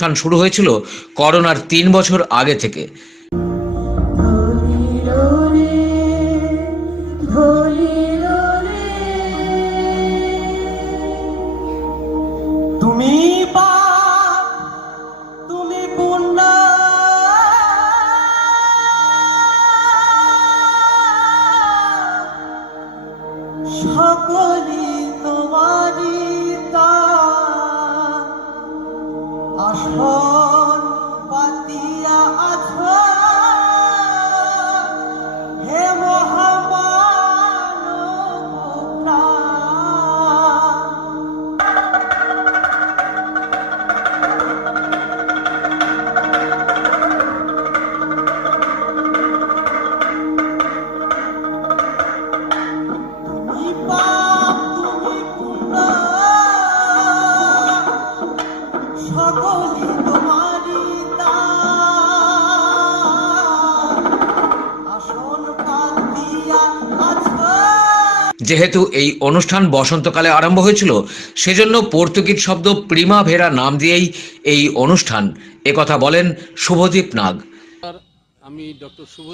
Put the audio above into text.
অনুষ্ঠান শুরু হয়েছিল করোনার 3 বছর আগে থেকে। তুমি তুমি পুণ্য সকলি তোমারি আসন পাতিয়া আছো হে মহামানব সকলি তোমারি আসন পাতিয়া আছো। যেহেতু এই অনুষ্ঠান বসন্তকালে আরম্ভ হয়েছিল, সেজন্য পর্তুগিজ শব্দ প্রিমাভেরা নাম দিয়েই এই অনুষ্ঠান, একথা বলেন শুভদীপ নাগ। আমি ডক্টর শুভ